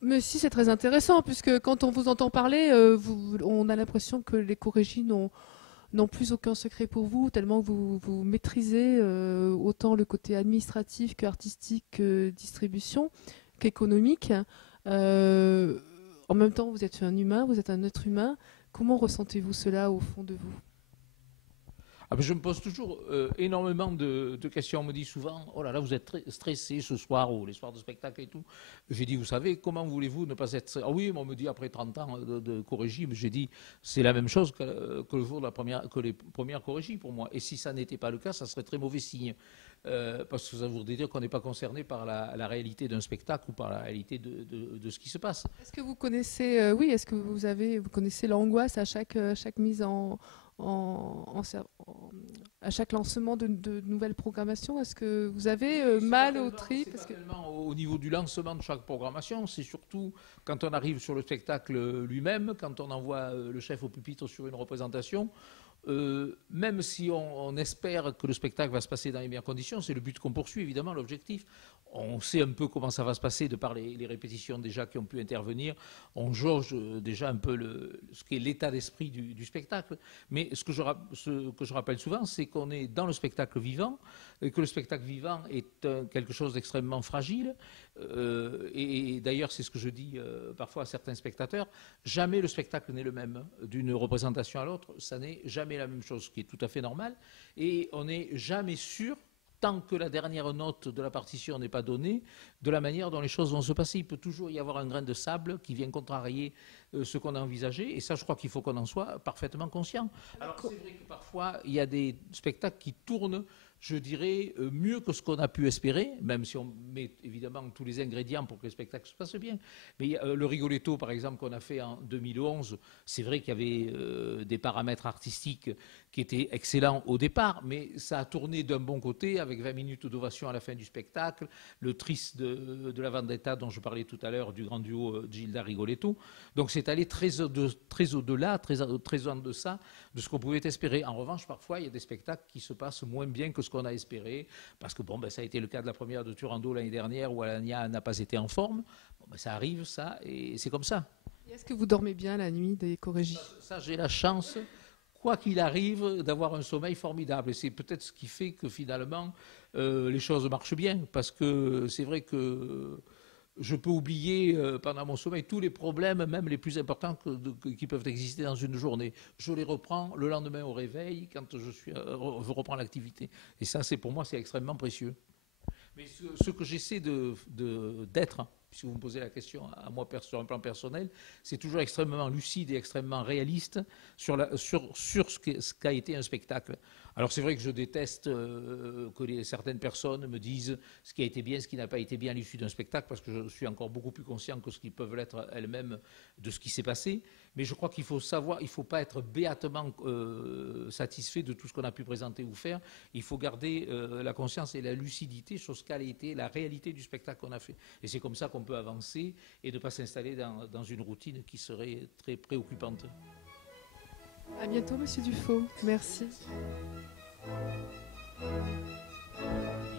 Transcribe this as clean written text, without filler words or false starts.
Mais si, c'est très intéressant, puisque quand on vous entend parler, on a l'impression que les chorégies n'ont plus aucun secret pour vous, tellement que vous maîtrisez autant le côté administratif que artistique, que distribution, qu'économique. Euh, En même temps, vous êtes un humain, vous êtes un être humain. Comment ressentez-vous cela au fond de vous? Ah ben, je me pose toujours énormément de questions. On me dit souvent, oh là là, vous êtes très stressé ce soir ou les soirs de spectacle et tout. J'ai dit, vous savez, comment voulez-vous ne pas être stressé? Ah oui, mais on me dit après 30 ans de chorégime, j'ai dit, c'est la même chose que le jour de que les premières chorégies pour moi. Et si ça n'était pas le cas, ça serait très mauvais signe. Parce que ça voudrait dire qu'on n'est pas concerné par la réalité d'un spectacle ou par la réalité de ce qui se passe. Est-ce que vous connaissez, oui, est-ce que vous connaissez l'angoisse à chaque mise à chaque lancement de nouvelles programmations? Est-ce que vous avez Oui, mal au tripes? c'est pas tellement au niveau du lancement de chaque programmation, c'est surtout quand on arrive sur le spectacle lui-même, quand on envoie le chef au pupitre sur une représentation. Même si on espère que le spectacle va se passer dans les meilleures conditions, c'est le but qu'on poursuit, évidemment, l'objectif. On sait un peu comment ça va se passer de par les répétitions déjà qui ont pu intervenir. On jauge déjà un peu ce qu'est l'état d'esprit du spectacle. Mais ce que je rappelle souvent, c'est qu'on est dans le spectacle vivant et que le spectacle vivant est quelque chose d'extrêmement fragile. Et d'ailleurs, c'est ce que je dis parfois à certains spectateurs, jamais le spectacle n'est le même d'une représentation à l'autre, ça n'est jamais la même chose, ce qui est tout à fait normal. Et on n'est jamais sûr, tant que la dernière note de la partition n'est pas donnée, de la manière dont les choses vont se passer. Il peut toujours y avoir un grain de sable qui vient contrarier ce qu'on a envisagé, et ça, je crois qu'il faut qu'on en soit parfaitement conscient. Alors, c'est vrai que parfois, il y a des spectacles qui tournent, je dirais, mieux que ce qu'on a pu espérer, même si on met évidemment tous les ingrédients pour que le spectacle se passe bien. Mais le Rigoletto, par exemple, qu'on a fait en 2011, c'est vrai qu'il y avait des paramètres artistiques qui étaient excellents au départ, mais ça a tourné d'un bon côté, avec 20 minutes d'ovation à la fin du spectacle, le triste de la Vendetta dont je parlais tout à l'heure, du grand duo Gilda-Rigoletto. Donc c'est allé très au-delà, très en deçà de ce qu'on pouvait espérer. En revanche, parfois, il y a des spectacles qui se passent moins bien que ce qu'on a espéré, parce que bon, ben, ça a été le cas de la première de Turando l'année dernière, où Alania n'a pas été en forme. Bon, ben, ça arrive, ça, et c'est comme ça. Est-ce que vous dormez bien la nuit des chorégies? Ça, j'ai la chance, quoi qu'il arrive, d'avoir un sommeil formidable. Et c'est peut-être ce qui fait que finalement, les choses marchent bien, parce que c'est vrai que je peux oublier pendant mon sommeil tous les problèmes, même les plus importants qui peuvent exister dans une journée. Je les reprends le lendemain au réveil quand je reprends l'activité. Et ça, c'est pour moi, c'est extrêmement précieux. Mais ce que j'essaie d'être, puisque vous me posez la question à moi sur un plan personnel, c'est toujours extrêmement lucide et extrêmement réaliste sur ce qu'a été un spectacle. Alors c'est vrai que je déteste que certaines personnes me disent ce qui a été bien, ce qui n'a pas été bien à l'issue d'un spectacle, parce que je suis encore beaucoup plus conscient que ce qu'ils peuvent l'être elles-mêmes de ce qui s'est passé. Mais je crois qu'il faut savoir, il ne faut pas être béatement satisfait de tout ce qu'on a pu présenter ou faire. Il faut garder la conscience et la lucidité sur ce qu'a été la réalité du spectacle qu'on a fait. Et c'est comme ça qu'on peut avancer et ne pas s'installer dans une routine qui serait très préoccupante. À bientôt, Monsieur Dufaux. Merci. Merci.